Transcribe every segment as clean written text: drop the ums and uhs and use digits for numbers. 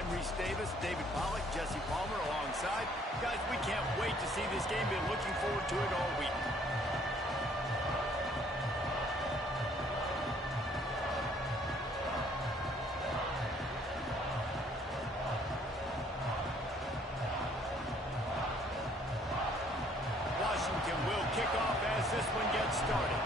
I'm Reese Davis, David Pollack, Jesse Palmer alongside. Guys, we can't wait to see this game. Been looking forward to it all week. Washington will kick off as this one gets started.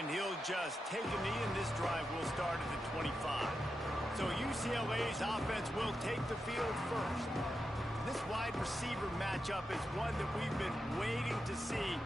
And he'll just take a knee, and this drive will start at the 25. So UCLA's offense will take the field first. This wide receiver matchup is one that we've been waiting to see.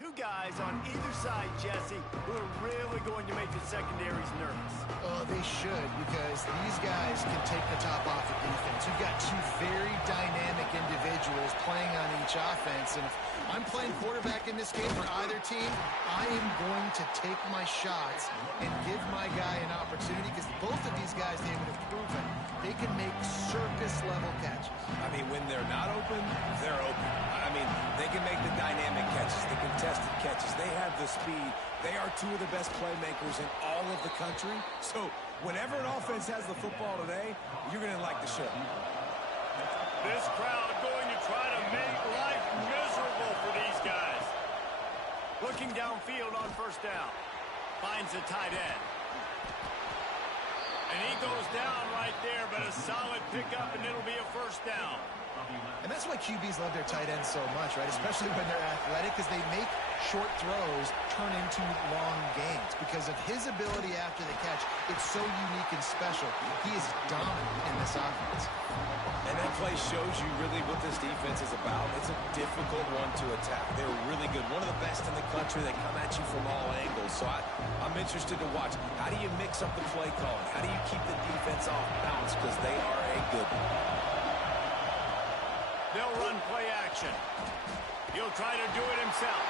Two guys on either side, Jesse, who are really going to make the secondaries nervous. Oh, they should, because these guys can take the top off the defense. You've got two very dynamic individuals playing on each offense, and if I'm playing quarterback in this game for either team, I am going to take my shots and give my guy an opportunity, because both of these guys, David, have proven they can make circus-level catches. I mean, when they're not open, they're open. I mean, they can make the dynamic catches, the contested catches. They have the speed. They are two of the best playmakers in all of the country. So whenever an offense has the football today, you're going to like the show. This crowd going to try to make life miserable for these guys. Looking downfield on first down. Finds the tight end. And he goes down right there, but a solid pickup, and it'll be a first down. And that's why QBs love their tight ends so much, right? Especially when they're athletic, because they make short throws turn into long gains. Because of his ability after the catch, it's so unique and special. He is dominant in this offense. And that play shows you really what this defense is about. It's a difficult one to attack. They're really good. One of the best in the country. They come at you from all angles. So I'm interested to watch. How do you mix up the play calling? How do you keep the defense off balance? Because they are a good one. They'll run play action. He'll try to do it himself.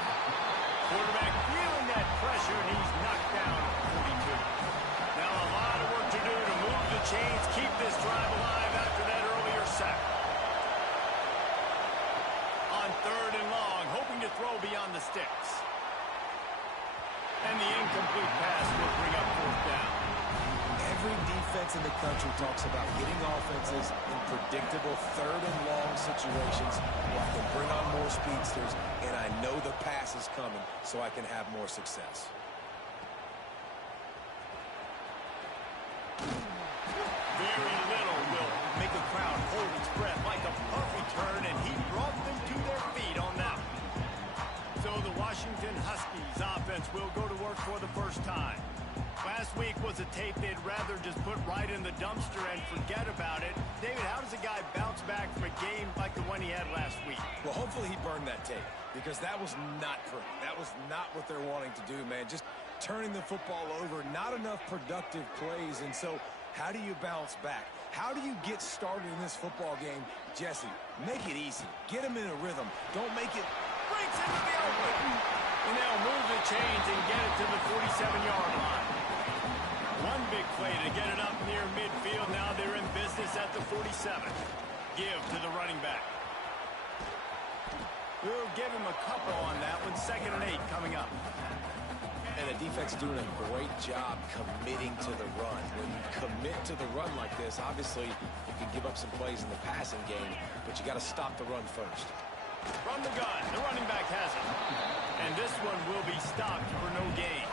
Quarterback feeling that pressure, and he's knocked down at 42. Now a lot of work to do to move the chains, keep this drive alive after that earlier sack. On third and long, hoping to throw beyond the sticks. And the incomplete pass will bring up fourth down. Every defense in the country talks about getting offenses in predictable third and long situations where I can bring on more speedsters, and I know the pass is coming, so I can have more success. Very little will make a crowd hold its breath like a punt return, and he brought them to their feet on that one. So the Washington Huskies offense will go to work for the first time. Last week was a tape they'd rather just put right in the dumpster and forget about it. David, how does a guy bounce back from a game like the one he had last week? Well, hopefully he burned that tape, because that was not pretty. That was not what they're wanting to do, man. Just turning the football over, not enough productive plays. And so how do you bounce back? How do you get started in this football game? Jesse, make it easy. Get him in a rhythm. Don't make it... Breaks into the open. And they'll move the chains and get it to the 47-yard line. One big play to get it up near midfield. Now they're in business at the 47. Give to the running back. We'll give him a couple on that one. 2nd and 8 coming up. And the defense doing a great job committing to the run. When you commit to the run like this, obviously you can give up some plays in the passing game, but you got to stop the run first. From the gun, the running back has it. And this one will be stopped for no gain.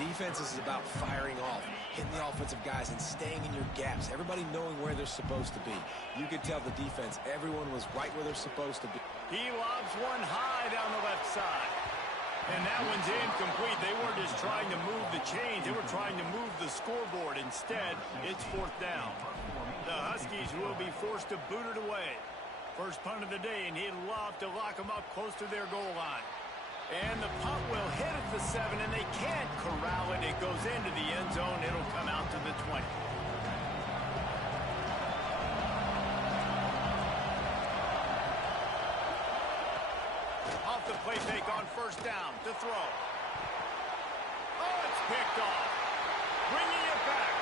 Defense is about firing off, hitting the offensive guys and staying in your gaps. Everybody knowing where they're supposed to be. You could tell the defense, everyone was right where they're supposed to be. He lobs one high down the left side. And that one's incomplete. They weren't just trying to move the chains. They were trying to move the scoreboard. Instead, it's 4th down. The Huskies will be forced to boot it away. First punt of the day, and he'd love to lock them up close to their goal line. And the punt will hit at the 7, and they can't corral it. It goes into the end zone. It'll come out to the 20. Off the play fake on 1st down to throw. Oh, it's picked off. Bringing it back.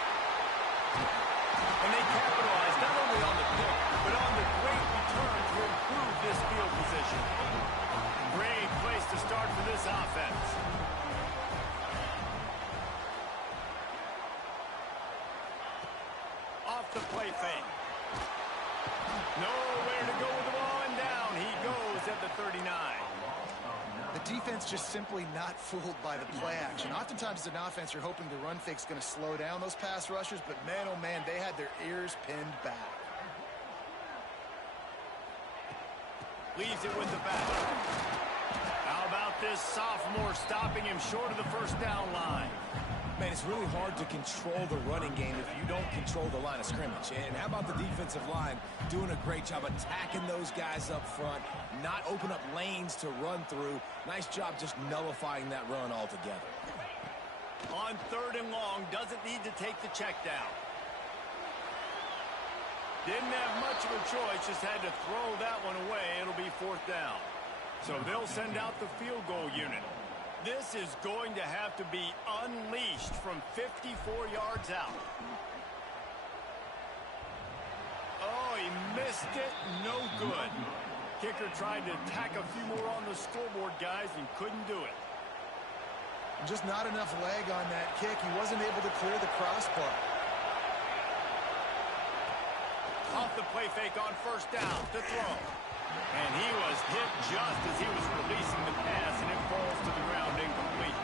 And they capitalize not only on the pick, but on the great return to improve this field position. Great place to start for this offense. Off the play fake. Nowhere to go with the ball, and down he goes at the 39. The defense just simply not fooled by the play action. Oftentimes as an offense, you're hoping the run fake's going to slow down those pass rushers, but man, oh man, they had their ears pinned back. Leaves it with the back. How about this sophomore stopping him short of the 1st down line? Man, it's really hard to control the running game if you don't control the line of scrimmage. And how about the defensive line doing a great job attacking those guys up front, not open up lanes to run through. Nice job just nullifying that run altogether. On 3rd and long, doesn't need to take the check down. Didn't have much of a choice, just had to throw that one away. It'll be 4th down. So they'll send out the field goal unit. This is going to have to be unleashed from 54 yards out. Oh, he missed it. No good. Kicker tried to tack a few more on the scoreboard, guys, and couldn't do it. Just not enough leg on that kick. He wasn't able to clear the crossbar. Off the play fake on 1st down to throw. And he was hit just as he was releasing the pass, and it falls to the ground incomplete.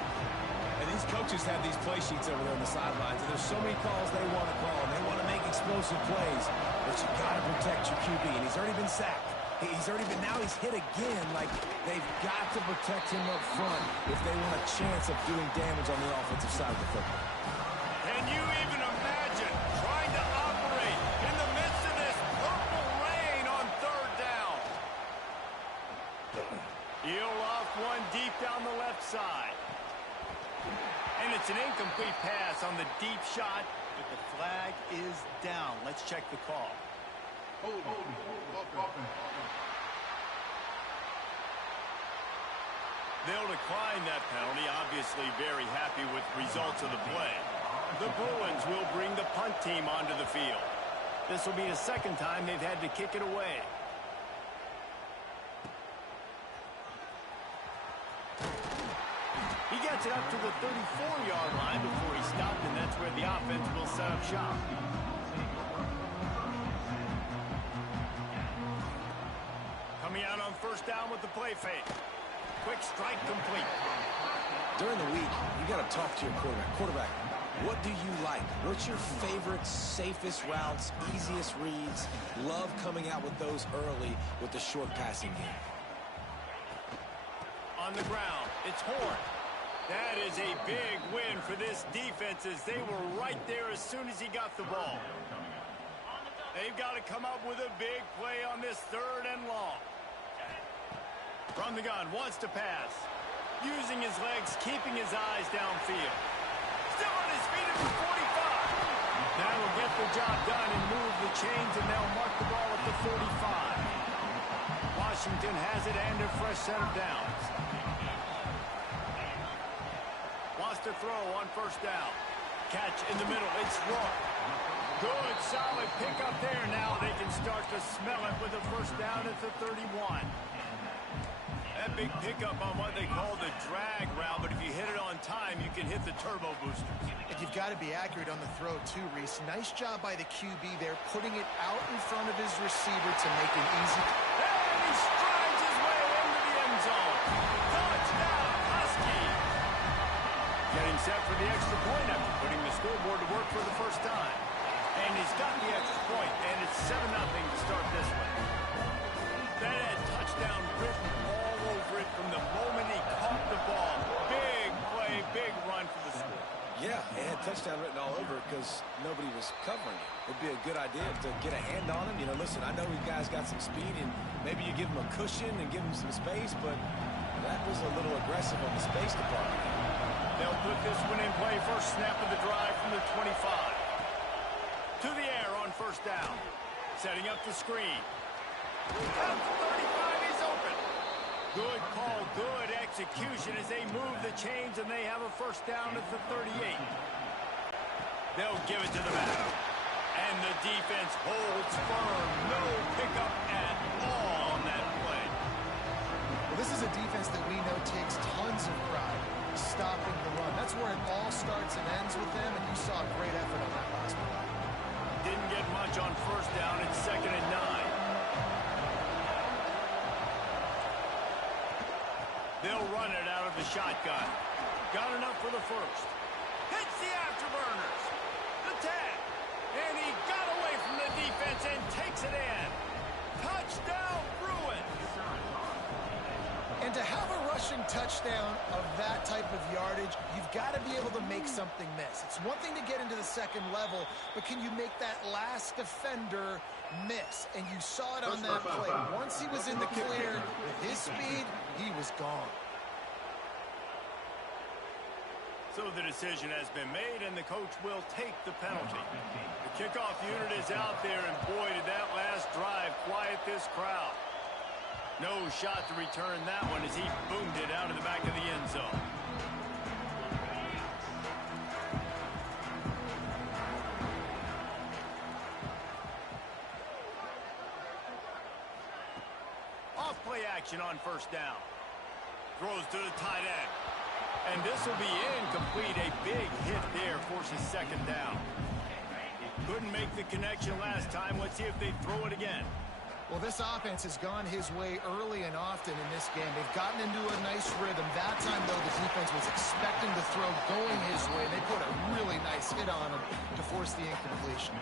And these coaches have these play sheets over there on the sidelines, and there's so many calls they want to call, and they want to make explosive plays. But you got to protect your QB, and he's already been sacked. Now he's hit again. Like, they've got to protect him up front if they want a chance of doing damage on the offensive side of the football. Can you even imagine trying to operate in the midst of this purple rain on 3rd down? He'll off one deep down the left side. And it's an incomplete pass on the deep shot, but the flag is down. Let's check the call. They'll decline that penalty, obviously very happy with results of the play. The Bruins will bring the punt team onto the field. This will be the 2nd time they've had to kick it away. He gets it up to the 34-yard line before he stopped, and that's where the offense will set up shop. first down with the play fake. Quick strike complete. During the week, you got to talk to your quarterback. Quarterback, what do you like? What's your favorite, safest routes, easiest reads? Love coming out with those early with the short passing game. On the ground, it's Horn. That is a big win for this defense as they were right there as soon as he got the ball. They've got to come up with a big play on this 3rd and long. From the gun, wants to pass. Using his legs, keeping his eyes downfield. Still on his feet at the 45. That'll get the job done and move the chains, and they'll mark the ball at the 45. Washington has it and a fresh set of downs. Wants to throw on first down. Catch in the middle. It's Roy. Good, solid pickup there. Now they can start to smell it with a first down at the 31. That big pickup on what they call the drag route, but if you hit it on time, you can hit the turbo boosters. And you've got to be accurate on the throw, too, Reese. Nice job by the QB there, putting it out in front of his receiver to make it easy. And he strides his way into the end zone. Touchdown, Husky. Getting set for the extra point after putting the scoreboard to work for the first time. And he's got the extra point, and it's 7-0 to start this one. That had touchdown written all over it from the moment he caught the ball. Big play, big run for the score. Yeah, it had touchdown written all over it because nobody was covering it. It'd be a good idea to get a hand on him. You know, listen, I know you guys got some speed, and maybe you give him a cushion and give him some space, but that was a little aggressive on the space department. They'll put this one in play. First snap of the drive from the 25. To the air on first down. Setting up the screen. At the 35, he's open. Good call, good execution as they move the chains, and they have a first down at the 38. They'll give it to the back. And the defense holds firm. No pickup at all on that play. Well, this is a defense that we know takes tons of pride stopping the run. That's where it all starts and ends with them, and you saw a great effort on that last play. Didn't get much on first down. It's 2nd and 9. They'll run it out of the shotgun. Got enough for the first. Hits the afterburners. The tag. And he got away from the defense and takes it in. Touchdown, Bruins. And to have a rushing touchdown of that type of yardage, you've got to be able to make something miss. It's one thing to get into the second level, but can you make that last defender miss? And you saw it on that play. Once he was in the clear with his speed, he was gone. So the decision has been made, and the coach will take the penalty. The kickoff unit is out there, and boy, did that last drive quiet this crowd. No shot to return that one as he boomed it out of the back of the end zone. Off play action on first down. Throws to the tight end. And this will be incomplete. A big hit there forces 2nd down. Couldn't make the connection last time. Let's see if they throw it again. Well, this offense has gone his way early and often in this game. They've gotten into a nice rhythm. That time, though, the defense was expecting the throw going his way. They put a really nice hit on him to force the incompletion.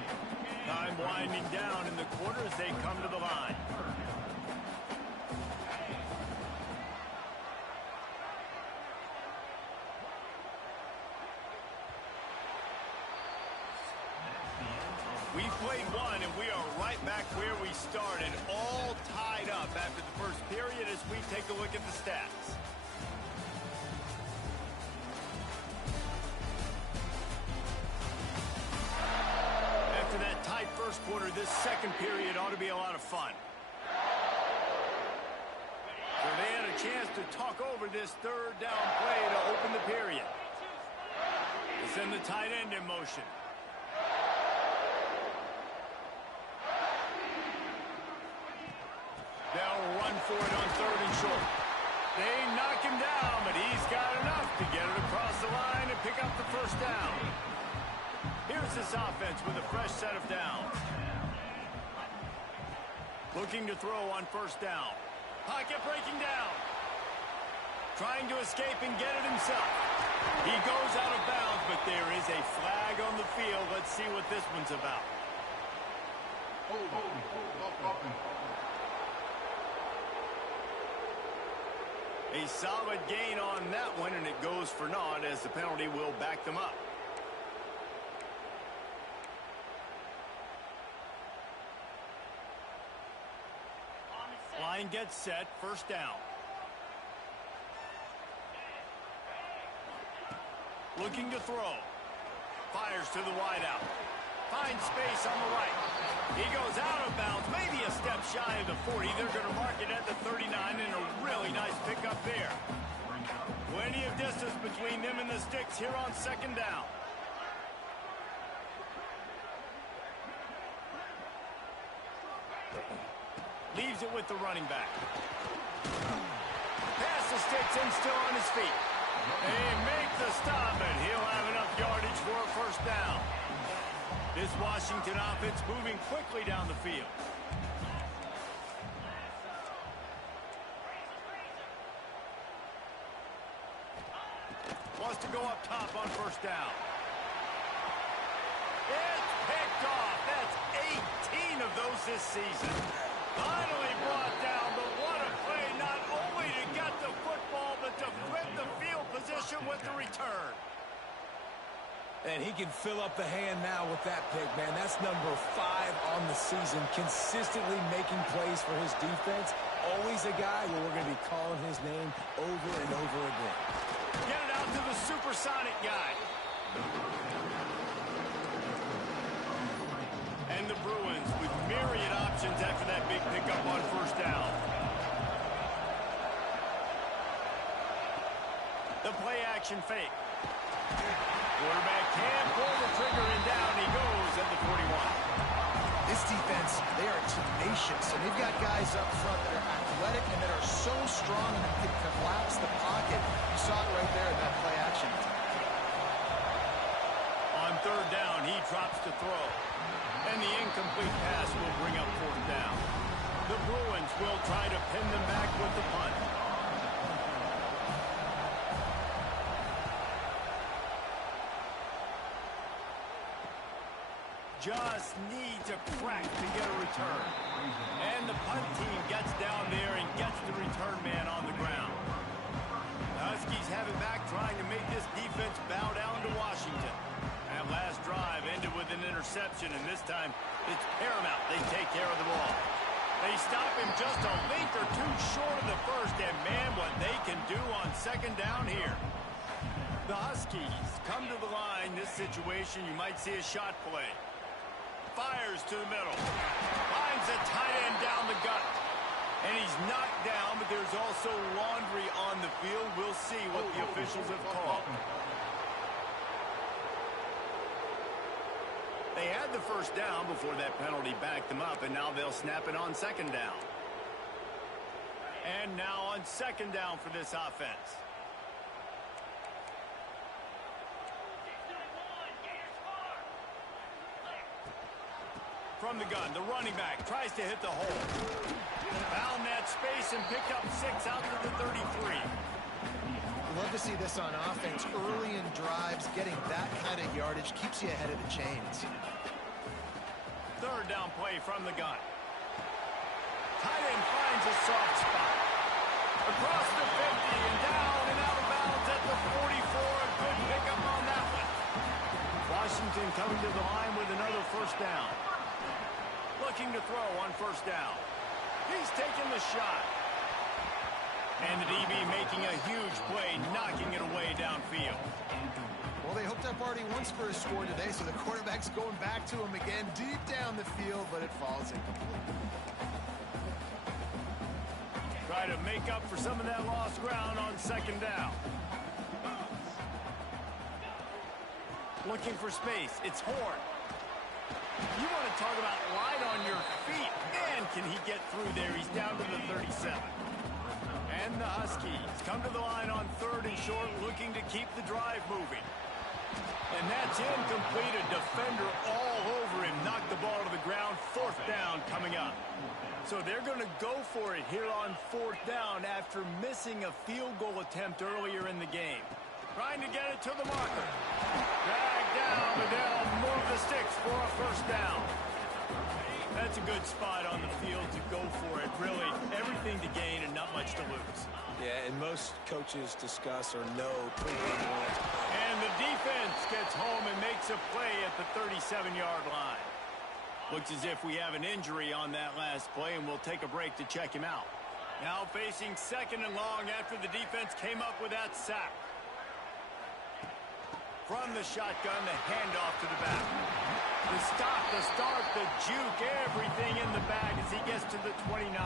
Time winding down in the quarter as they come to the line. We played one, and we are right back where we started, all tied up after the first period as we take a look at the stats. After that tight first quarter, this second period ought to be a lot of fun. So they had a chance to talk over this 3rd down play to open the period. They send the tight end in motion. They'll run for it on 3rd and short. They knock him down, but he's got enough to get it across the line and pick up the first down. Here's this offense with a fresh set of downs. Looking to throw on first down. Pocket breaking down. Trying to escape and get it himself. He goes out of bounds, but there is a flag on the field. Let's see what this one's about. A solid gain on that one, and it goes for naught as the penalty will back them up. Line gets set, first down. Looking to throw. Fires to the wideout. Finds space on the right. He goes out of bounds, maybe a step shy of the 40. They're going to mark it at the 39, and a really nice pickup there. Plenty of distance between them and the sticks here on second down. Leaves it with the running back. Pass the sticks and still on his feet. They make the stop, and he'll have enough yardage for a first down. This Washington offense moving quickly down the field. Wants to go up top on first down. It's picked off. That's 18 of those this season. Finally brought down, but what a play, not only to get the football, but to flip the field position with the return. And he can fill up the hand now with that pick, man. That's number 5 on the season, consistently making plays for his defense. Always a guy where we're going to be calling his name over and over again. Get it out to the supersonic guy. And the Bruins with myriad options after that big pickup on first down. The play action fake. Quarterback can't pull the trigger, and down he goes at the 41. This defense, they are tenacious, and they've got guys up front that are athletic and that are so strong that can collapse the pocket. You saw it right there in that play action. On third down, he drops to throw. And the incomplete pass will bring up fourth down. The Bruins will try to pin them back with the punt. Just needs a crack to get a return. And the punt team gets down there and gets the return man on the ground. The Huskies have it back, trying to make this defense bow down to Washington. That last drive ended with an interception, and this time it's paramount they take care of the ball. They stop him just a length or two short of the first, and man, what they can do on second down here. The Huskies come to the line. This situation, you might see a shot play. Fires to the middle. Finds a tight end down the gut. And he's knocked down, but there's also laundry on the field. We'll see what the officials have called. They had the first down before that penalty backed them up, and now they'll snap it on second down. And now on second down for this offense. From the gun, the running back tries to hit the hole. Found that space and picked up 6 out to the 33. Love to see this on offense. Early in drives, getting that kind of yardage keeps you ahead of the chains. Third down play from the gun. Tight end finds a soft spot. Across the 50 and down and out of bounds at the 44. Good pickup on that one. Washington coming to the line with another first down. Looking to throw on first down. He's taking the shot. And the DB making a huge play, knocking it away downfield. Well, they hooked up already once for a score today, so the quarterback's going back to him again deep down the field, but it falls incomplete. Try to make up for some of that lost ground on second down. Looking for space. It's Horn. You want to talk about light on your feet. Man, can he get through there. He's down to the 37. And the Huskies come to the line on third and short, looking to keep the drive moving. And that's incomplete. A defender all over him. Knocked the ball to the ground. Fourth down coming up. So they're going to go for it here on 4th down after missing a field goal attempt earlier in the game. Trying to get it to the marker. Dragged down, but they'll move the sticks for a 1st down. That's a good spot on the field to go for it. Really, everything to gain and not much to lose. Yeah, and most coaches discuss or know pre-game lines. And the defense gets home and makes a play at the 37-yard line. Looks as if we have an injury on that last play, and we'll take a break to check him out. Now facing 2nd and long after the defense came up with that sack. From the shotgun, the handoff to the back. The stop, the start, the juke, everything in the bag as he gets to the 29.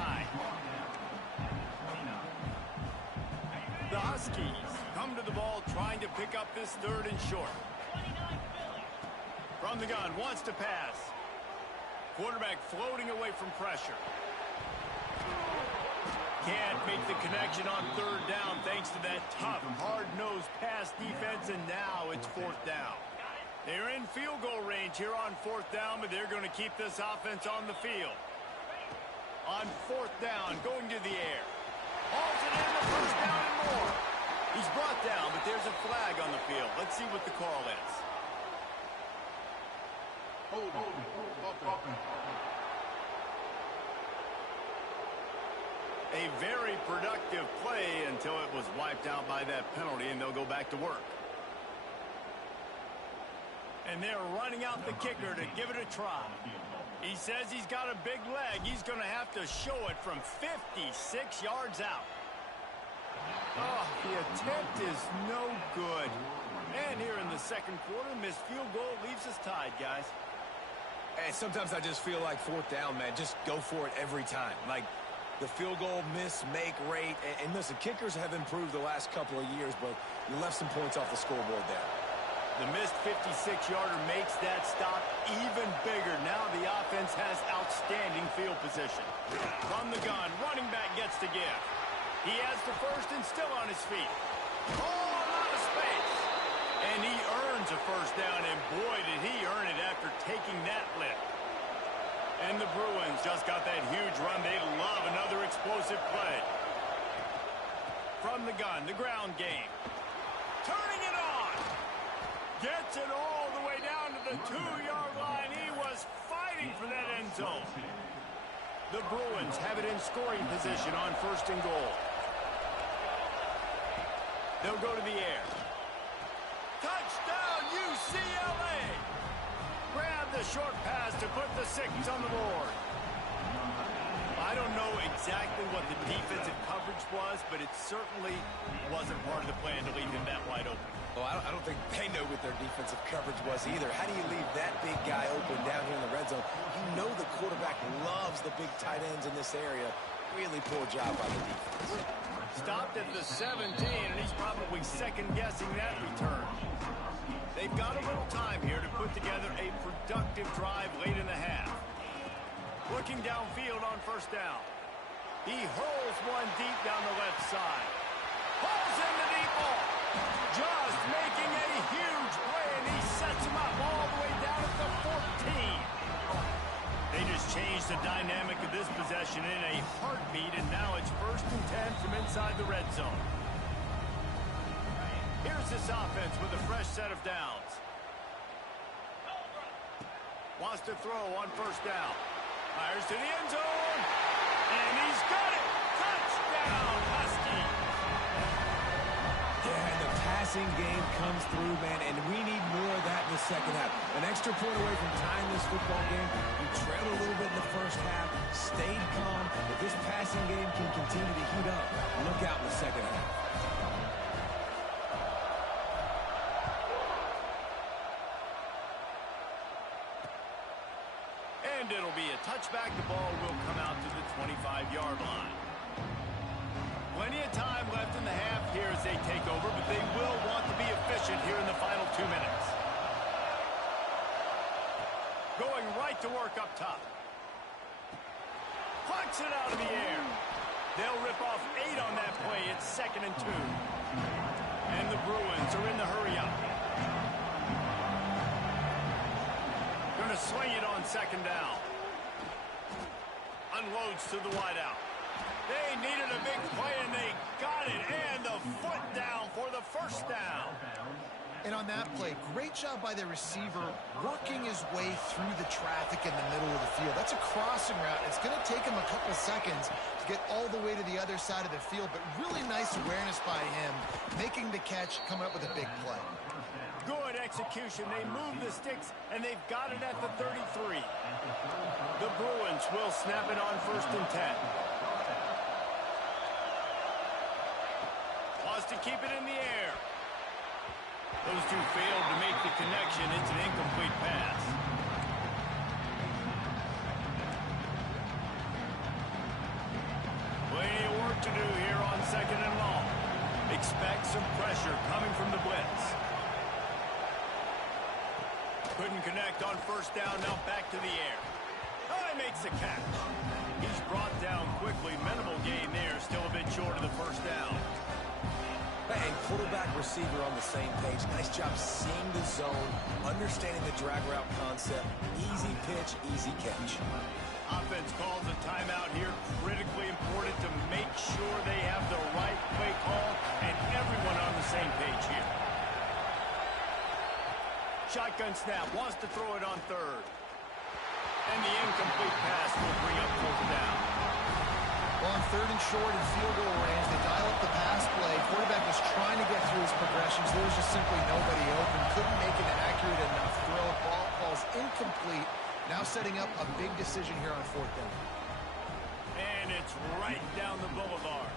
The Huskies come to the ball trying to pick up this 3rd and short. From the gun, wants to pass. Quarterback floating away from pressure. Can't make the connection on 3rd down thanks to that tough, hard-nosed pass defense, and now it's 4th down. They're in field goal range here on 4th down, but they're going to keep this offense on the field. On 4th down, going to the air. Hauls it in, the 1st down and more. He's brought down, but there's a flag on the field. Let's see what the call is. A very productive play until it was wiped out by that penalty, and they'll go back to work. And they're running out the kicker to give it a try. He says he's got a big leg. He's going to have to show it from 56 yards out. Oh, the attempt is no good. And here in the 2nd quarter, missed field goal leaves us tied, guys. And sometimes I just feel like 4th down, man. Just go for it every time. Like the field goal miss-make rate. And listen, kickers have improved the last couple of years, but you left some points off the scoreboard there. The missed 56-yarder makes that stop even bigger. Now the offense has outstanding field position. From the gun, running back gets to give. He has the 1st and still on his feet. Oh, a lot of space. And he earns a 1st down, and boy, did he earn it after taking that lift. And the Bruins just got that huge run. They love another explosive play. From the gun, the ground game. Turning it on. Gets it all the way down to the 2-yard line. He was fighting for that end zone. The Bruins have it in scoring position on 1st and goal. They'll go to the air. Touchdown, UCLA! Grab the short pass to put the 6 on the board. I don't know exactly what the defensive coverage was, but it certainly wasn't part of the plan to leave him that wide open. Well, I don't think they know what their defensive coverage was either. How do you leave that big guy open down here in the red zone? You know the quarterback loves the big tight ends in this area. Really poor job by the defense. Stopped at the 17, and he's probably second-guessing that return. They've got a little time here to put together a productive drive late in the half. Looking downfield on 1st down. He hurls one deep down the left side. Pulls in the deep ball. Just making a huge play, and he sets him up all the way down at the 14. They just changed the dynamic of this possession in a heartbeat, and now it's 1st and 10 from inside the red zone. Here's this offense with a fresh set of downs. Wants to throw on 1st down. Fires to the end zone. And he's got it. Touchdown, Huskies. Yeah, and the passing game comes through, man, and we need more of that in the 2nd half. An extra point away from tying this football game. We trailed a little bit in the 1st half, stayed calm. If this passing game can continue to heat up, look out in the 2nd half. And it'll be a touchback. The ball will come out to the 25-yard line. Plenty of time left in the half here as they take over, but they will want to be efficient here in the final 2 minutes. Going right to work up top. Plucks it out of the air. They'll rip off 8 on that play. It's 2nd and 2. And the Bruins are in the hurry up. Going to swing it on 2nd down. A unloads to the wideout. They needed a big play, and they got it. And the foot down for the first down. And on that play, great job by the receiver working his way through the traffic in the middle of the field. That's a crossing route. It's going to take him a couple seconds to get all the way to the other side of the field, but really nice awareness by him, making the catch, coming up with a big play. Good execution. They move the sticks, and they've got it at the 33. The Bruins will snap it on 1st and 10. Wants to keep it in the air. Those two failed to make the connection. It's an incomplete pass. Plenty of work to do here on 2nd and long. Expect some pressure coming from the blitz. Couldn't connect on 1st down. Now back to the air. Oh, he makes the catch. He's brought down quickly. Minimal gain there. Still a bit short of the 1st down. And quarterback receiver on the same page. Nice job seeing the zone, understanding the drag route concept. Easy pitch, easy catch. Offense calls a timeout here. Critically important to make sure they have the right play call and everyone on the same page here. Shotgun snap. Wants to throw it on 3rd. And the incomplete pass will bring up 4th down. Well, on 3rd and short and field goal range, they dial up the pass play. Quarterback was trying to get through his progressions. There was just simply nobody open. Couldn't make an accurate enough throw. Ball falls incomplete. Now setting up a big decision here on 4th down. And it's right down the boulevard.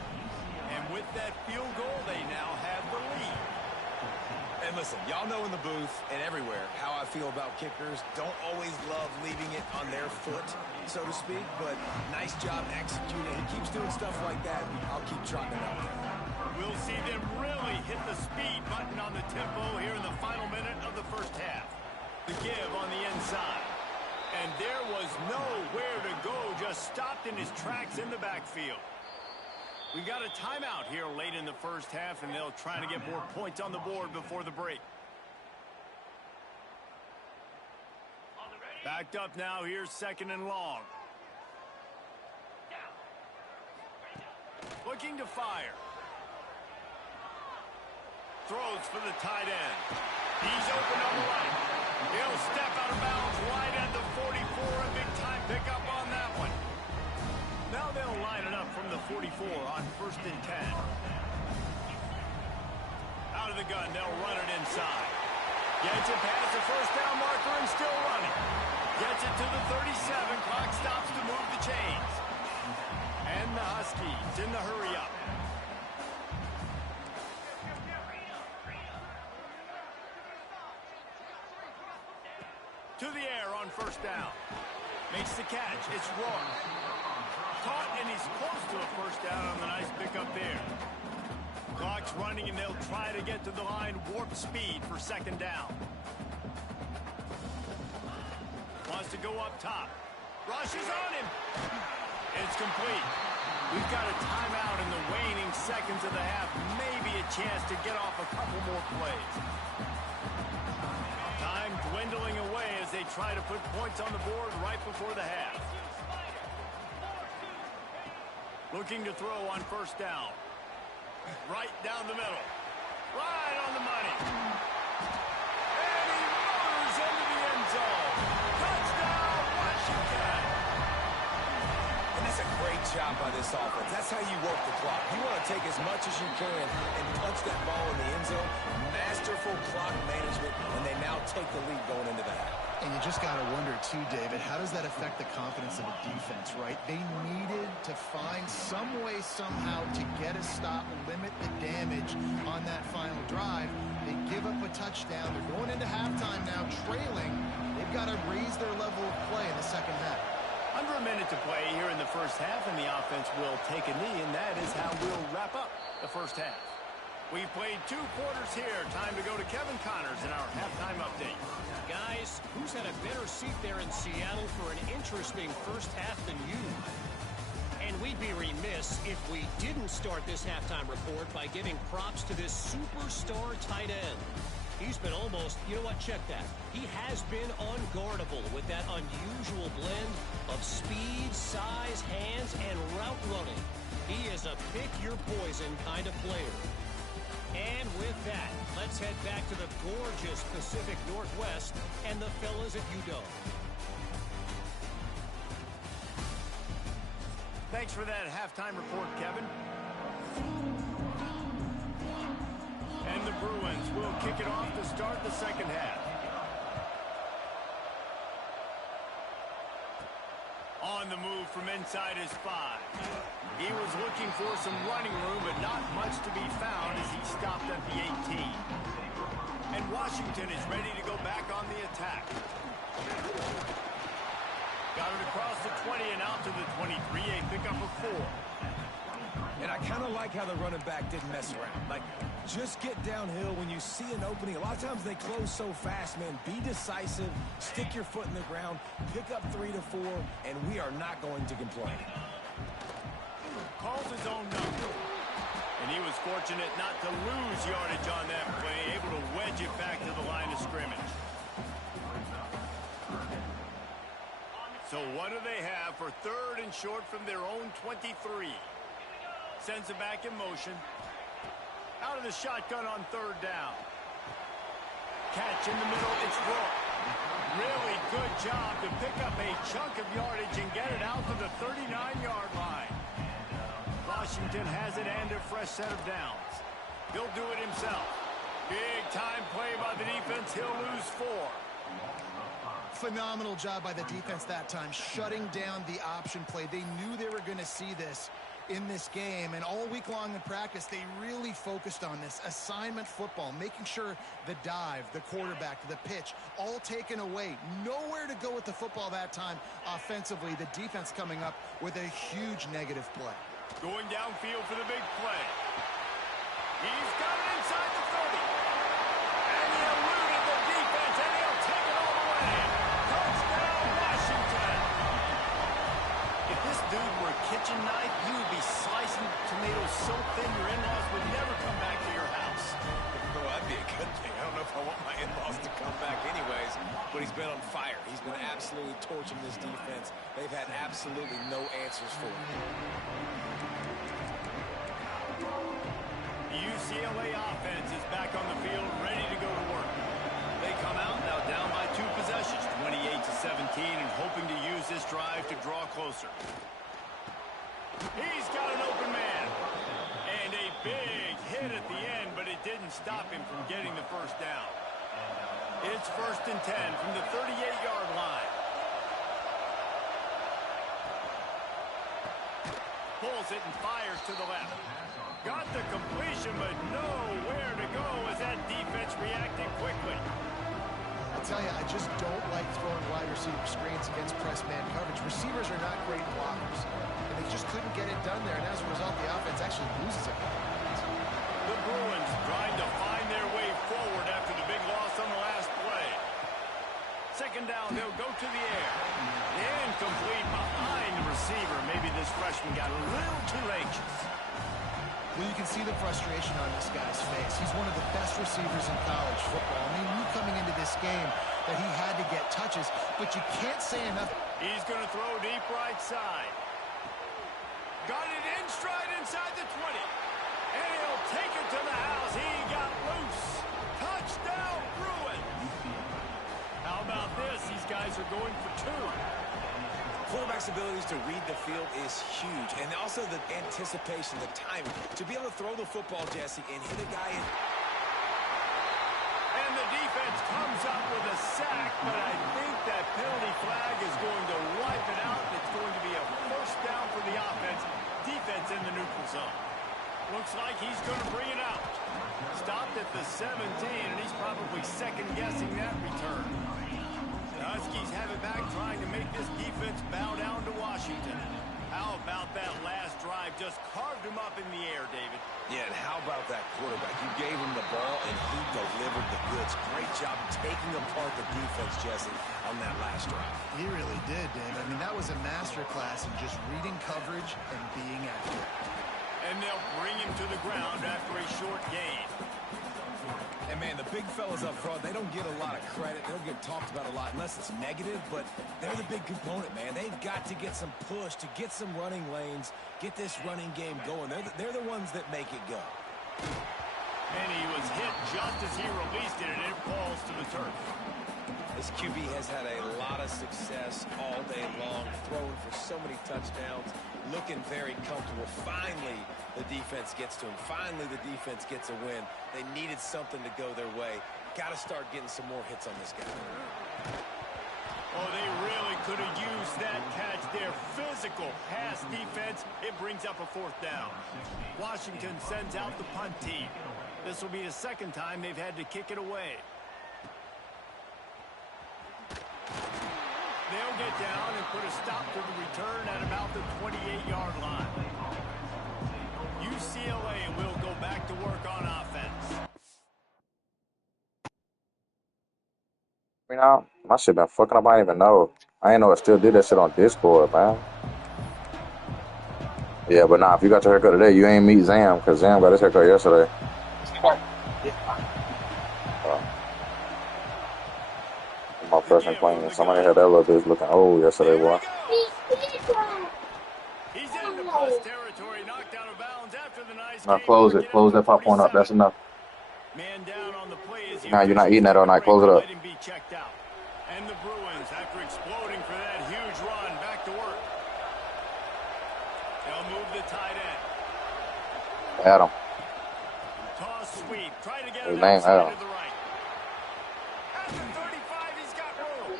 And with that field goal, they now have the lead. And listen, y'all know in the booth and everywhere how I feel about kickers. Don't always love leaving it on their foot, so to speak, but nice job executing. He keeps doing stuff like that. I'll keep trotting it out. We'll see them really hit the speed button on the tempo here in the final minute of the 1st half. The give on the inside. And there was nowhere to go, just stopped in his tracks in the backfield. We got a timeout here late in the 1st half, and they'll try to get more points on the board before the break. Backed up now. Here's 2nd and long. Looking to fire. Throws for the tight end. He's open on the right. He'll step out of bounds right at the 44. A big-time pickup on that one. Now they'll line it up from the 44 on 1st and 10. Out of the gun, they'll run it inside. Gets it past the 1st down marker and still running. Gets it to the 37. Clock stops to move the chains. And the Huskies in the hurry-up. To the air on 1st down. Makes the catch. It's Roy. Caught, and he's close to a 1st down on the nice pickup there. Clock's running, and they'll try to get to the line. Warp speed for 2nd down. Wants to go up top. Rushes on him. It's complete. We've got a timeout in the waning seconds of the half. Maybe a chance to get off a couple more plays. Time dwindling away as they try to put points on the board right before the half. Looking to throw on 1st down. Right down the middle. Right on the money. And he motors into the end zone. Touchdown, Washington. And that's a great job by this offense. That's how you work the clock. You want to take as much as you can and punch that ball in the end zone. Masterful clock management, and they now take the lead going into the half. And you just got to wonder, too, David, how does that affect the confidence of a defense, right? They needed to find some way, somehow, to get a stop, limit the damage on that final drive. They give up a touchdown. They're going into halftime now, trailing. They've got to raise their level of play in the 2nd half. Under a minute to play here in the 1st half, and the offense will take a knee, and that is how we'll wrap up the 1st half. We've played 2 quarters here. Time to go to Kevin Connors in our halftime update. Guys, who's had a better seat there in Seattle for an interesting 1st half than you? And we'd be remiss if we didn't start this halftime report by giving props to this superstar tight end. He's been almost, you know what, check that. He has been unguardable with that unusual blend of speed, size, hands, and route running. He is a pick-your-poison kind of player. And with that, let's head back to the gorgeous Pacific Northwest and the fellas at UW. Thanks for that halftime report, Kevin. And the Bruins will kick it off to start the second half. On the move from inside his 5. He was looking for some running room, but not much to be found as he stopped at the 18. And Washington is ready to go back on the attack. Got it across the 20 and out to the 23, a pickup of 4. And I kind of like how the running back didn't mess around. Like, just get downhill when you see an opening. A lot of times they close so fast, man. Be decisive, stick your foot in the ground, pick up 3 to 4, and we are not going to complain. Calls his own number. And he was fortunate not to lose yardage on that play, able to wedge it back to the line of scrimmage. So what do they have for 3rd and short from their own 23? Sends it back in motion. Out of the shotgun on 3rd down. Catch in the middle, it's Rook. Really good job to pick up a chunk of yardage and get it out to the 39-yard line. Washington has it and a fresh set of downs. He'll do it himself. Big time play by the defense. He'll lose 4. Phenomenal job by the defense that time, shutting down the option play. They knew they were going to see this in this game, and all week long in practice, they really focused on this assignment football, making sure the dive, the quarterback, the pitch, all taken away. Nowhere to go with the football that time offensively. The defense coming up with a huge negative play. Going downfield for the big play. He's got it inside the 30. And he eluded the defense, and he'll take it all the way. Touchdown, Washington. If this dude were a kitchen knife, you would be slicing tomatoes so thin your in-laws would never come back to your house. Well, that'd be a good thing. I don't know if I want my in-laws to come back anyways, but he's been on fire. He's been absolutely torching this defense. They've had absolutely no answers for him. The UCLA offense is back on the field, ready to go to work. They come out now down by 2 possessions, 28-17, and hoping to use this drive to draw closer. He's got an open man. And a big hit at the end, but it didn't stop him from getting the first down. It's 1st and 10 from the 38-yard line. Pulls it and fires to the left. Got the completion, but nowhere to go as that defense reacted quickly. I tell you, I just don't like throwing wide receiver screens against press man coverage. Receivers are not great blockers, and they just couldn't get it done there, and as a result, the offense actually loses it. The Bruins trying to find their way forward after the big loss on the last play. 2nd down, they'll go to the air. Incomplete behind the receiver. Maybe this freshman got a little too anxious. Well, you can see the frustration on this guy's face. He's one of the best receivers in college football. And they knew coming into this game that he had to get touches, but you can't say enough. He's going to throw deep right side. Got it in stride inside the 20. And he'll take it to the house. He got loose. Touchdown, Bruins. How about this? These guys are going for 2. Quarterback's abilities to read the field is huge. And also the anticipation, the timing. To be able to throw the football, Jesse, and hit a guy in. And the defense comes up with a sack, but I think that penalty flag is going to wipe it out. It's going to be a 1st down for the offense. Defense in the neutral zone. Looks like he's going to bring it out. Stopped at the 17, and he's probably second-guessing that return. The Huskies have it back, trying to make this defense bow down to Washington. How about that last drive? Just carved him up in the air, David. Yeah, and how about that quarterback? You gave him the ball, and he delivered the goods. Great job taking apart the defense, Jesse, on that last drive. He really did, Dave. I mean, that was a masterclass in just reading coverage and being accurate. And they'll bring him to the ground after a short gain. And, man, the big fellas up front, they don't get a lot of credit. They don't get talked about a lot unless it's negative, but they're the big component, man. They've got to get some push, to get some running lanes, get this running game going. They're the ones that make it go. And he was hit just as he released it, and it falls to the turf. This QB has had a lot of success all day long, throwing for so many touchdowns, looking very comfortable. Finally, the defense gets to him. Finally, the defense gets a win. They needed something to go their way. Got to start getting some more hits on this guy. Oh, they really could have used that catch there. Physical pass defense. It brings up a 4th down. Washington sends out the punt team. This will be the second time they've had to kick it away. They'll get down and put a stop to the return at about the 28-yard line. UCLA will go back to work on offense. You know, my shit been fucking up. I didn't even know. I didn't know it still did that shit on Discord, man. Yeah, but nah, if you got your haircut today, you ain't meet Zam, because Zam got his haircut yesterday. My freshman playing. Somebody had that little bitch looking old yesterday, boy. He's in the plus territory, knocked out of bounds after the nice Now close it. Close that popcorn up. That's enough. Man down on the play as Nah, you're not eating that all night. Close it up. Be checked out. And the Bruins, after exploding for that huge run, back to work. They'll move the tight end. Adam. Toss sweep. Try to get His it name outside Adam. to the right. At the 35, he's got room.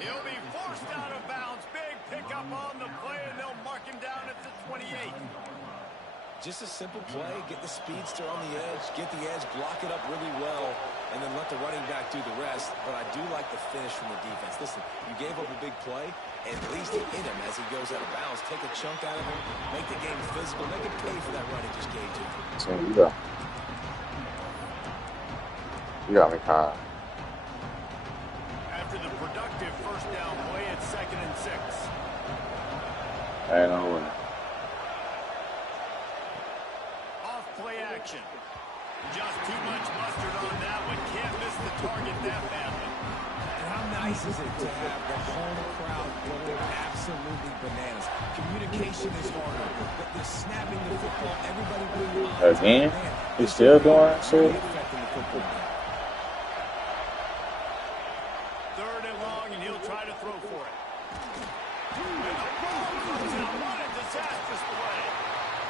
He'll be forced out of bounds. Big pickup on the play, and they'll mark him down at the 28. Just a simple play, get the speedster on the edge, get the edge, block it up really well, and then let the running back do the rest. But I do like the finish from the defense. Listen, you gave up a big play, and at least hit him as he goes out of bounds. Take a chunk out of him, make the game physical, make him pay for that run he just gave to him. So you got me crying. After the productive first down play, it's 2nd and 6. Ain't no way. Play action. Just too much mustard on that one. Can't miss the target that badly. And how nice is it to have the home crowd going absolutely bananas? Communication is harder, but the snapping the football, everybody really Again? He's still doing that shit? 3rd and long, and he'll try to throw for it. And the ball comes out. What a disastrous play.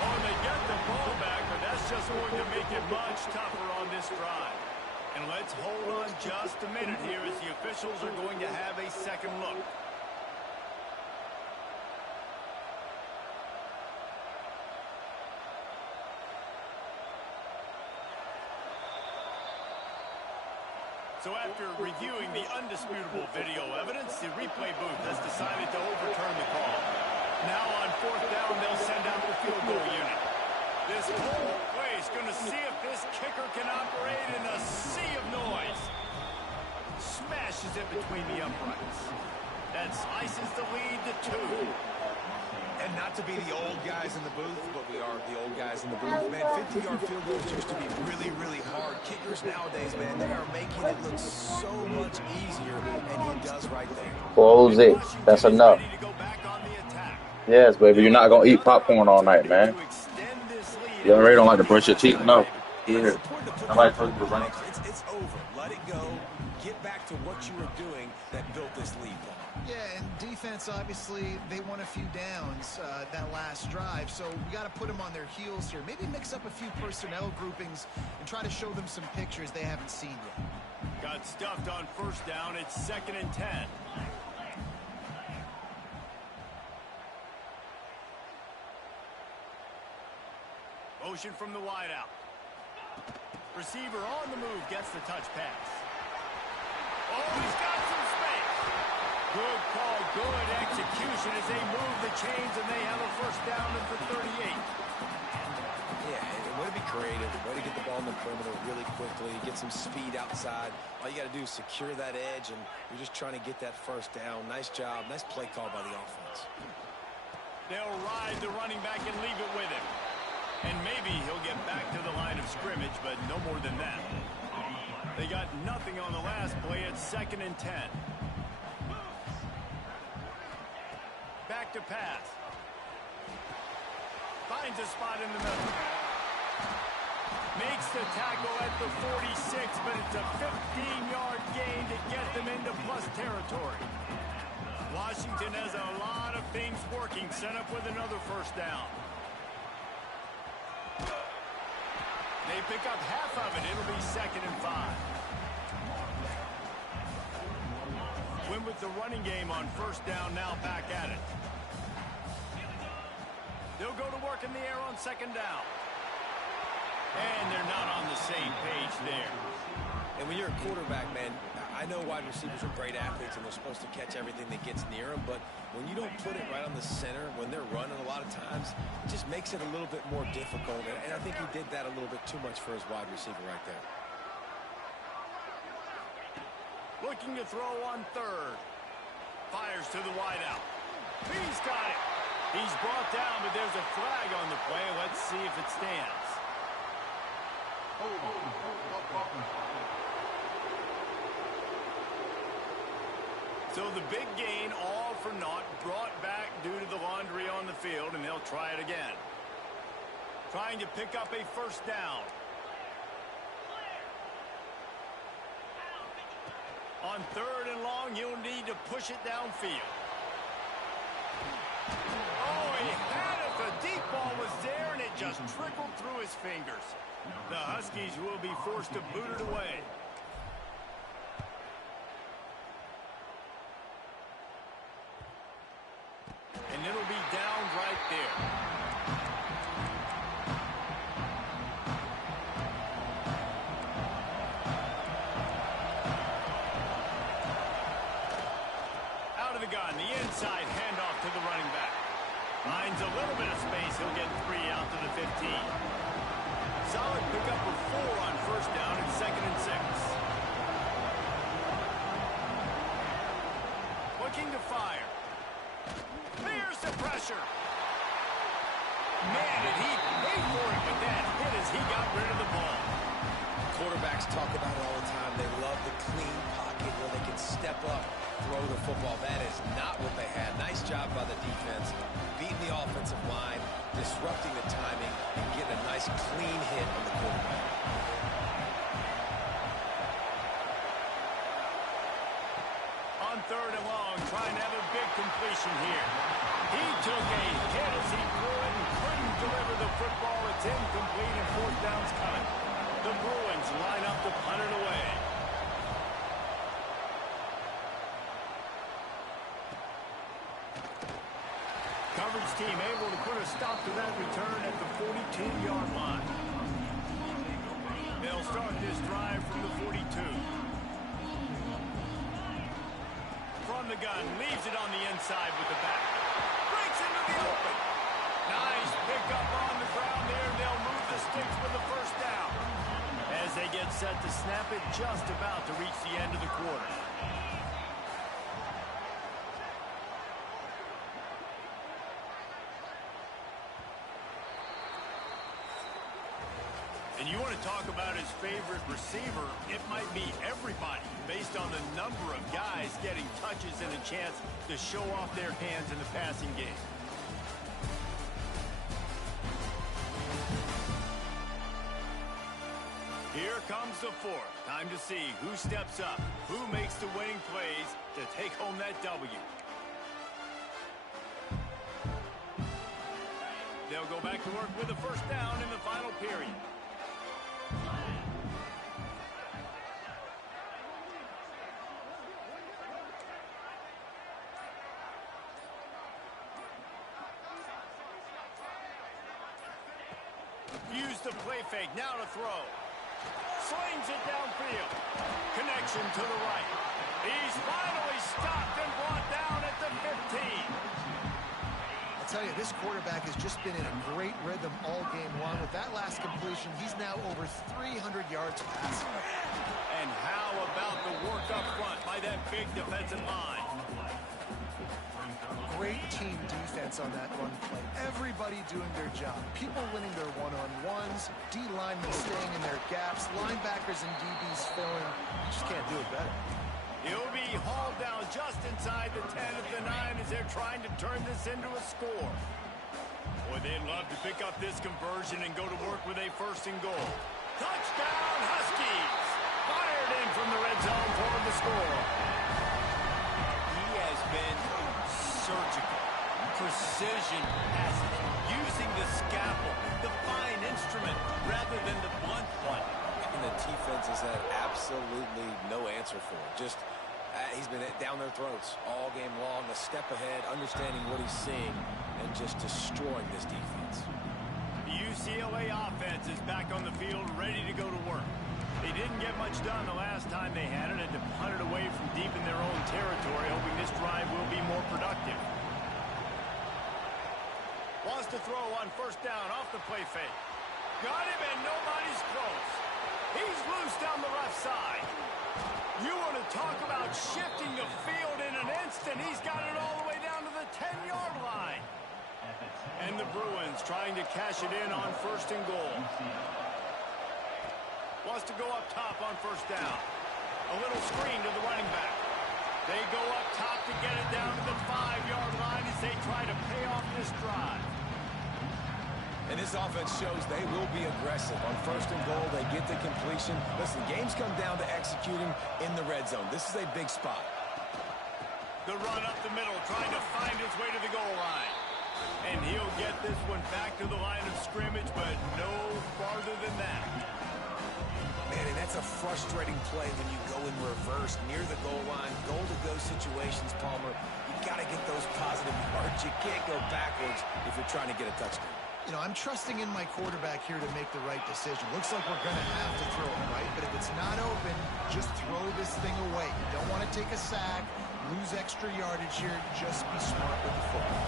Oh, they get the ball back, but that's just going to make it much tougher on this drive. And let's hold on just a minute here as the officials are going to have a second look. So after reviewing the undisputable video evidence, the replay booth has decided to overturn the call. Now on 4th down, they'll send out the field goal unit. This whole play is going to see if this kicker can operate in a sea of noise. Smashes it between the uprights. That slices the lead to 2. And not to be the old guys in the booth, but we are the old guys in the booth. Man, 50-yard field goals used to be really, really hard. Kickers nowadays, man, they are making it look so much easier, and he does right there. Close it. That's enough. Yes, baby. You're not going to eat popcorn all night, man. You already don't like to brush your teeth? No. Yeah. I like to run it. It's over. Let it go. Get back to what you were doing that built this lead. Yeah, and defense, obviously, they won a few downs that last drive, so we got to put them on their heels here. Maybe mix up a few personnel groupings and try to show them some pictures they haven't seen yet. Got stuffed on 1st down. It's 2nd and 10. Motion from the wideout. Receiver on the move gets the touch pass. Oh, he's got some space. Good call, good execution as they move the chains and they have a 1st down at the 38. Yeah, and way to be creative, way to get the ball in the perimeter really quickly, get some speed outside. All you got to do is secure that edge, and you're just trying to get that 1st down. Nice job, nice play call by the offense. They'll ride the running back and leave it with him. And maybe he'll get back to the line of scrimmage, but no more than that. They got nothing on the last play. It's 2nd and 10. Back to pass. Finds a spot in the middle. Makes the tackle at the 46, but it's a 15-yard gain to get them into plus territory. Washington has a lot of things working, set up with another first down. They pick up half of it. It'll be 2nd and 5. Win with the running game on first down, now back at it. They'll go to work in the air on 2nd down. And they're not on the same page there. And when you're a quarterback, man, I know wide receivers are great athletes and they're supposed to catch everything that gets near them, but when you don't put it right on the center, when they're running a lot of times, it just makes it a little bit more difficult. And I think he did that a little bit too much for his wide receiver right there. Looking to throw on 3rd. Fires to the wideout. He's got it. He's brought down, but there's a flag on the play. Let's see if it stands. So the big gain, all for naught, brought back due to the laundry on the field, and they'll try it again. Trying to pick up a first down. On 3rd and long, you'll need to push it downfield. Oh, he had it. The deep ball was there, and it just trickled through his fingers. The Huskies will be forced to boot it away. And it'll be down right there. Out of the gun, the inside handoff to the running back. Finds a little bit of space. He'll get 3 out to the 15. Solid pickup of 4 on first down and 2nd and 6. Looking to fire. There's the pressure. Man, did he pay for it with that hit as he got rid of the ball. Quarterbacks talk about it all the time. They love the clean pocket where they can step up, throw the football. That is not what they had. Nice job by the defense, beating the offensive line, disrupting the timing, and getting a nice clean hit on the quarterback. On 3rd and long, trying to have a big completion here. He took a hit as he threw it and couldn't deliver the football. It's incomplete and 4th down's coming. The Bruins line up to punt it away. Coverage team able to put a stop to that return at the 42-yard line. They'll start this drive from the 42. From the gun, leaves it on the inside with the back. Breaks into the open. Nice pickup on the ground there. They'll move the sticks with the first down. As they get set to snap it, just about to reach the end of the quarter. And you want to talk about his favorite receiver, it might be everybody based on the number of guys getting touches and a chance to show off their hands in the passing game. Here comes the 4th. Time to see who steps up, who makes the winning plays to take home that W. They'll go back to work with a first down in the final period. Use the play fake, now to throw. Slings it downfield. Connection to the right. He's finally stopped and brought down at the 15. I'll tell you, this quarterback has just been in a great rhythm all game long. With that last completion, he's now over 300 yards passing. And how about the work up front by that big defensive line? great team defense on that run play. Everybody doing their job. People winning their one-on-ones, D-linemen staying in their gaps, linebackers and DBs filling. Just can't do it better. He'll be hauled down just inside the 10 of the 9 as they're trying to turn this into a score. Boy, they'd love to pick up this conversion and go to work with a 1st and goal. Touchdown, Huskies! Fired in from the red zone for the score. He has been surgical. Precision passes. Using the scalpel, the fine instrument, rather than the blunt one. And the defense has had absolutely no answer for him. Just, he's been down their throats all game long, a step ahead, understanding what he's seeing, and just destroying this defense. The UCLA offense is back on the field, ready to go to work. They didn't get much done the last time they had it, and to punt it away from deep in their own territory, hoping this drive will be more productive. Wants to throw on 1st down off the play fake. Got him, and nobody's close. He's loose down the left side. You want to talk about shifting the field in an instant. He's got it all the way down to the 10-yard line. And the Bruins trying to cash it in on 1st and goal. Wants to go up top on 1st down. A little screen to the running back. They go up top to get it down to the 5-yard line as they try to pay off this drive. And this offense shows they will be aggressive. On 1st and goal, they get the completion. Listen, games come down to executing in the red zone. This is a big spot. The run up the middle, trying to find his way to the goal line. And he'll get this one back to the line of scrimmage, but no farther than that. Man, and that's a frustrating play when you go in reverse near the goal line. Goal-to-go situations, Palmer. You got to get those positive yards. You can't go backwards if you're trying to get a touchdown. You know, I'm trusting in my quarterback here to make the right decision. Looks like we're going to have to throw it, right? But if it's not open, just throw this thing away. You don't want to take a sack, lose extra yardage here. Just be smart with the football.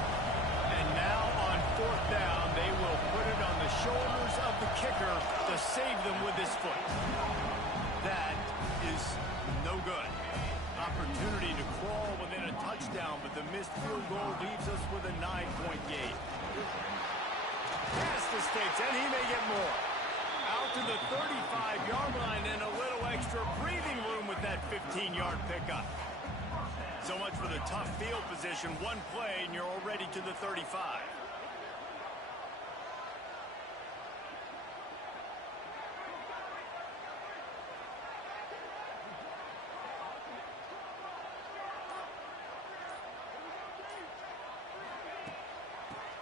And now on 4th down, they will put it on the shoulders of the kicker to save them with his foot. That is no good. Opportunity to crawl within a touchdown, but the missed field goal leaves us with a 9-point game. Past the sticks, and he may get more. Out to the 35-yard line and a little extra breathing room with that 15-yard pickup. So much for the tough field position. One play, and you're already to the 35.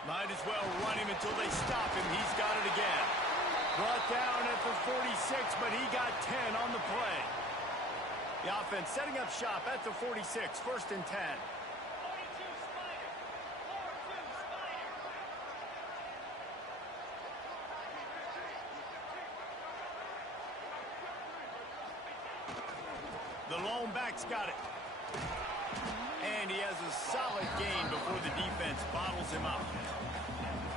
Might as well run him until they stop him. He's got it again. Brought down at the 46, but he got 10 on the play. The offense setting up shop at the 46, 1st and 10. The lone back's got it. And he has a solid gain before the defense bottles him up.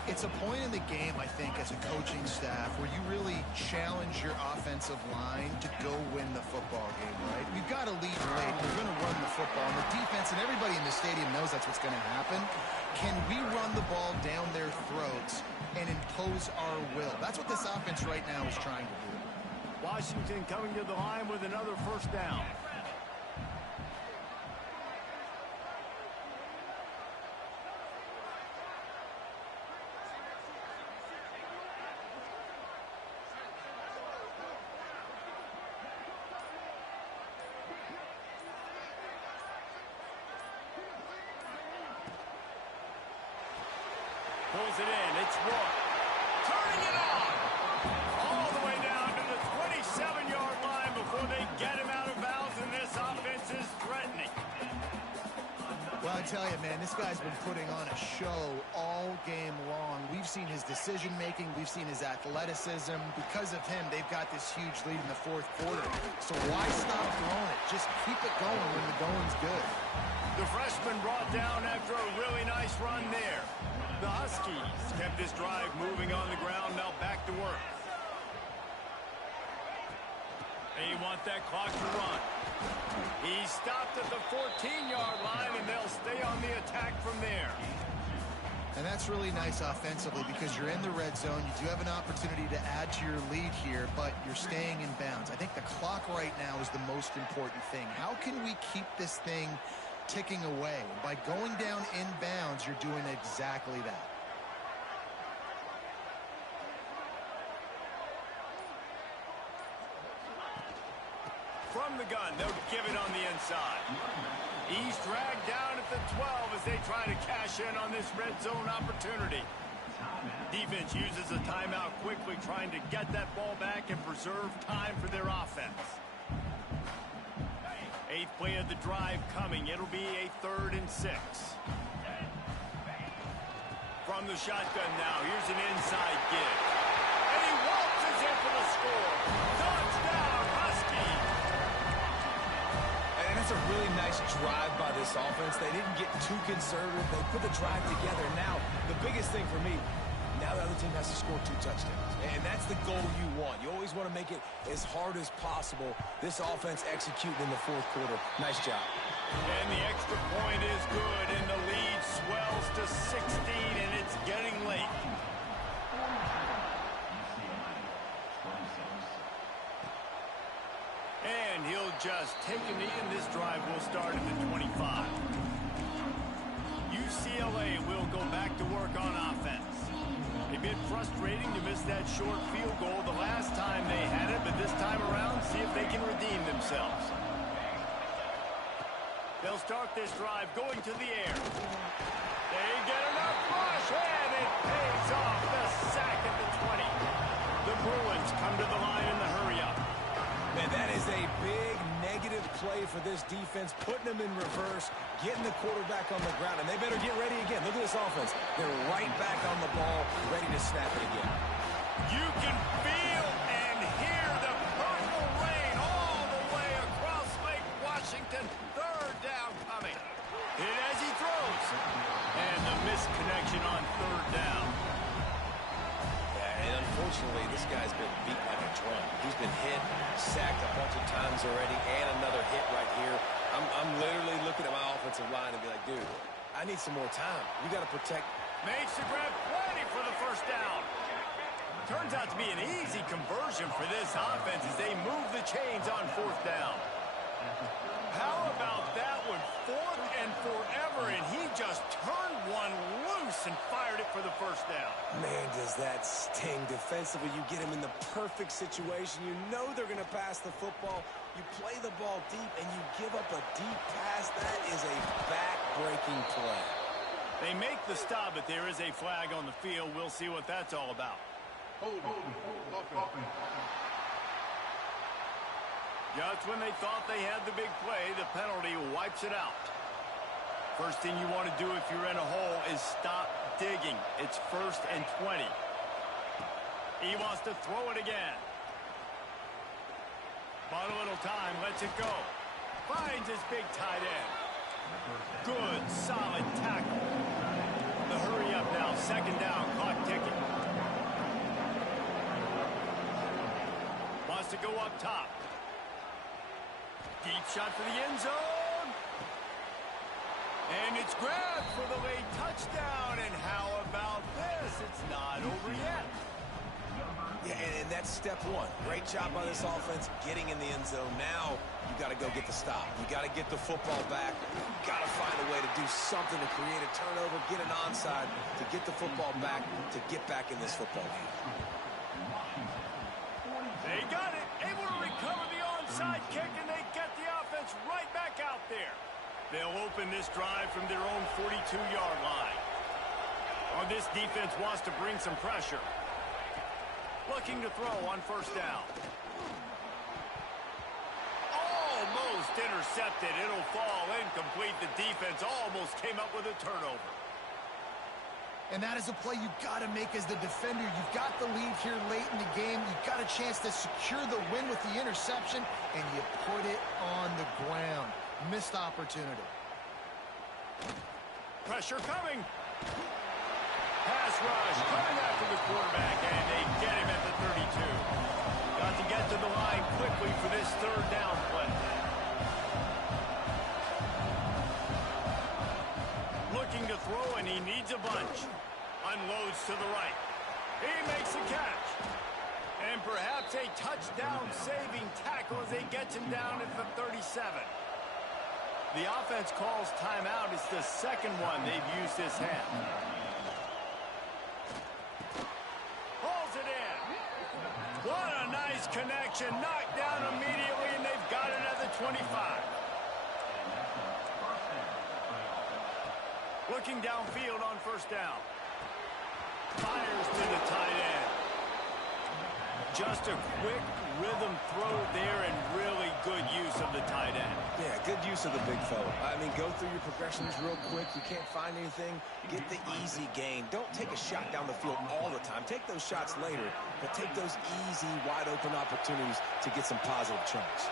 It's a point in the game, I think, as a coaching staff where you really challenge your offensive line to go win the football game, right? We've got to lead late. We're going to run the football. And the defense and everybody in the stadium knows that's what's going to happen. Can we run the ball down their throats and impose our will? That's what this offense right now is trying to do. Washington coming to the line with another 1st down. Pulls it in. It's Roy. Turning it on. All the way down to the 27-yard line before they get him out of bounds, and this offense is threatening. Well, I tell you, man, this guy's been putting on a show all game long. We've seen his decision-making. We've seen his athleticism. Because of him, they've got this huge lead in the 4th quarter. So why stop throwing it? Just keep it going when the going's good. The freshman brought down after a really nice run there. The Huskies kept this drive moving on the ground, now back to work. They want that clock to run. He stopped at the 14-yard line, and they'll stay on the attack from there. And that's really nice offensively because you're in the red zone. You do have an opportunity to add to your lead here, but you're staying in bounds. I think the clock right now is the most important thing. How can we keep this thing ticking away? By going down in bounds, you're doing exactly that. From the gun, they'll give it on the inside. He's dragged down at the 12 as they try to cash in on this red zone opportunity. Defense uses a timeout quickly, trying to get that ball back and preserve time for their offense. 8th play of the drive coming. It'll be a 3rd and 6. From the shotgun now, here's an inside give. And he waltzes in for the score. Touchdown, Huskies! And it's a really nice drive by this offense. They didn't get too conservative. They put the drive together. Now, the biggest thing for me, now the other team has to score 2 touchdowns. And that's the goal you want. You always want to make it as hard as possible. This offense executing in the 4th quarter. Nice job. And the extra point is good, and the lead swells to 16, and it's getting late. And he'll just take a knee, and this drive will start at the 25. UCLA will go back to work on offense. A bit frustrating to miss that short field goal the last time they had it, but this time around, see if they can redeem themselves. They'll start this drive going to the air. They get enough rush, and it pays off. The sack at the 20. The Bruins come to the line in the hurry-up. Man, that is a big negative play for this defense, putting them in reverse, getting the quarterback on the ground, and they better get ready again. Look at this offense. They're right back on the ball, ready to snap it again. You can feel and hear the purple rain all the way across Lake Washington. 3rd down coming. Hit as he throws. And the misconnection on 3rd down. And unfortunately, this guy's been beat like a drum. He's been hit, sacked a bunch of times already, and another hit right here. I'm literally looking at my offensive line and be like, dude, I need some more time. You got to protect. Makes the grab plenty for the 1st down. Turns out to be an easy conversion for this offense as they move the chains on 4th down. How about that one? 4th and forever, and he just turned one loose and fired it for the 1st down. Man, does that sting defensively. You get him in the perfect situation. You know they're going to pass the football. You play the ball deep, and you give up a deep pass. That is a back-breaking play. They make the stop, but there is a flag on the field. We'll see what that's all about. Just when they thought they had the big play, the penalty wipes it out. First thing you want to do if you're in a hole is stop digging. It's 1st and 20. He wants to throw it again. Bought a little time, lets it go. Finds his big tight end. Good, solid tackle. The hurry up now, 2nd down, clock ticking. Wants to go up top. Deep shot for the end zone. And it's grabbed for the late touchdown. And how about this? It's not over yet. Yeah, and that's step 1. Great job by this offense getting in the end zone. Now you got to go get the stop. You got to get the football back. You got to find a way to do something to create a turnover, get an onside, to get the football back, to get back in this football game. They got it. Able to recover the onside kick, and they get the offense right back out there. They'll open this drive from their own 42-yard line. Or this defense wants to bring some pressure. Looking to throw on 1st down. Almost intercepted. It'll fall incomplete. The defense almost came up with a turnover. And that is a play you've got to make as the defender. You've got the lead here late in the game. You've got a chance to secure the win with the interception, and you put it on the ground. Missed opportunity. Pressure coming. Pass rush coming after the quarterback, and they get him at the 32. Got to get to the line quickly for this throws to the right. He makes the catch. And perhaps a touchdown-saving tackle as they get him down at the 37. The offense calls timeout. It's the second one they've used this half. Pulls it in. What a nice connection. Knocked down immediately, and they've got it at the 25. Looking downfield on first down. Fires to the tight end. Just a quick rhythm throw there and really good use of the tight end. Yeah, good use of the big fella. I mean, go through your progressions real quick. You can't find anything. Get the easy gain. Don't take a shot down the field all the time. Take those shots later, but take those easy, wide-open opportunities to get some positive chunks.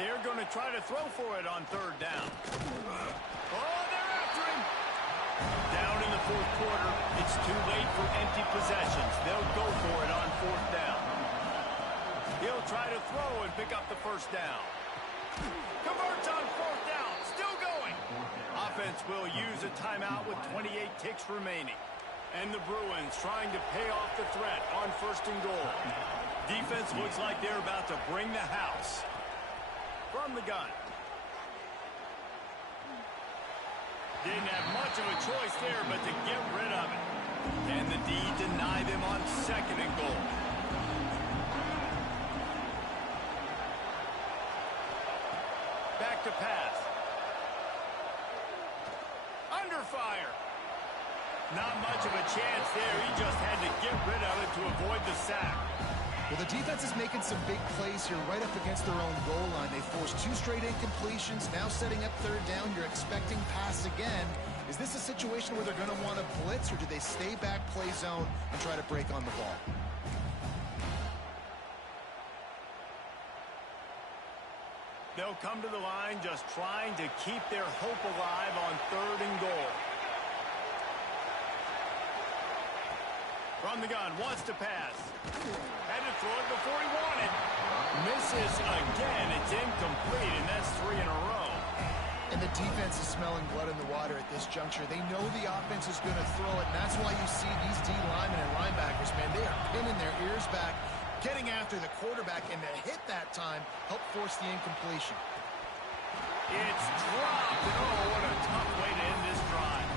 They're going to try to throw for it on third down. Oh, they're after him. Down in the fourth quarter, it's too late for empty possessions. They'll go for it on fourth down. He'll try to throw and pick up the first down. Converts on fourth down. Still going. Offense will use a timeout with 28 ticks remaining. And the Bruins trying to pay off the threat on first and goal. Defense looks like they're about to bring the house. From the gun. Didn't have much of a choice there, but to get rid of it. And the D deny them on second and goal. Back to pass. Under fire. Not much of a chance there. He just had to get rid of it to avoid the sack. Well, the defense is making some big plays here right up against their own goal line. They forced 2 straight incompletions. Now setting up third down. You're expecting pass again. Is this a situation where they're going to want to blitz, or do they stay back, play zone, and try to break on the ball? They'll come to the line just trying to keep their hope alive on third and goal. From the gun, wants to pass. Had to throw it before he wanted. Misses again. It's incomplete, and that's 3 in a row. And the defense is smelling blood in the water at this juncture. They know the offense is going to throw it, and that's why you see these D linemen and linebackers, man, they are pinning their ears back, getting after the quarterback, and the hit that time helped force the incompletion. It's dropped. Oh, what a tough way to end this drive.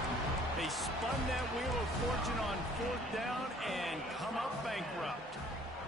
They spun that wheel of fortune on fourth down and come up bankrupt.